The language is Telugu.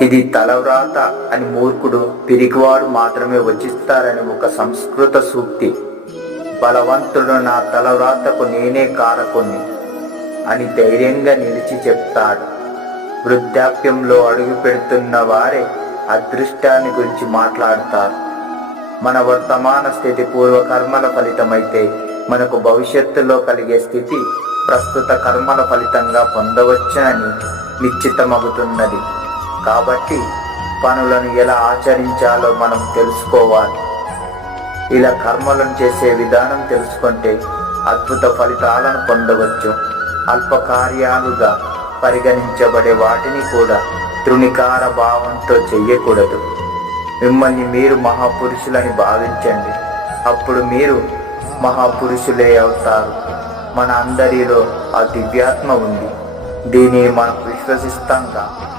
ఇది తలవ్రాత అని మూర్ఖుడు పిరికివాడు మాత్రమే వచిస్తారని ఒక సంస్కృత సూక్తి. బలవంతుడు నా తలవ్రాతకు నేనే కారకుణ్ణి అని ధైర్యంగా నిలిచి చెప్తాడు. వృద్ధాప్యంలో అడుగు పెడుతున్న వారే అదృష్టాన్ని గురించి మాట్లాడతారు. మన వర్తమాన స్థితి పూర్వకర్మల ఫలితమైతే మనకు భవిష్యత్తులో కలిగే స్థితి ప్రస్తుత కర్మల ఫలితంగా పొందవచ్చునని నిశ్చితమవుతున్నది. కాబట్టి పనులను ఎలా ఆచరించాలో మనం తెలుసుకోవాలి. ఇలా కర్మలను చేసే విధానం తెలుసుకుంటే అద్భుత ఫలితాలను పొందవచ్చు. అల్పకార్యాలుగా పరిగణించబడే వాటిని కూడా తృణీకార భావంతో చెయ్యకూడదు. మిమ్మల్ని మీరు మహాపురుషులని భావించండి. అప్పుడు మీరు మహాపురుషులే అవుతారు. మన అందరిలో ఆ దివ్యాత్మ ఉంది. దీనిని మనం విశ్వసిస్తాంగా.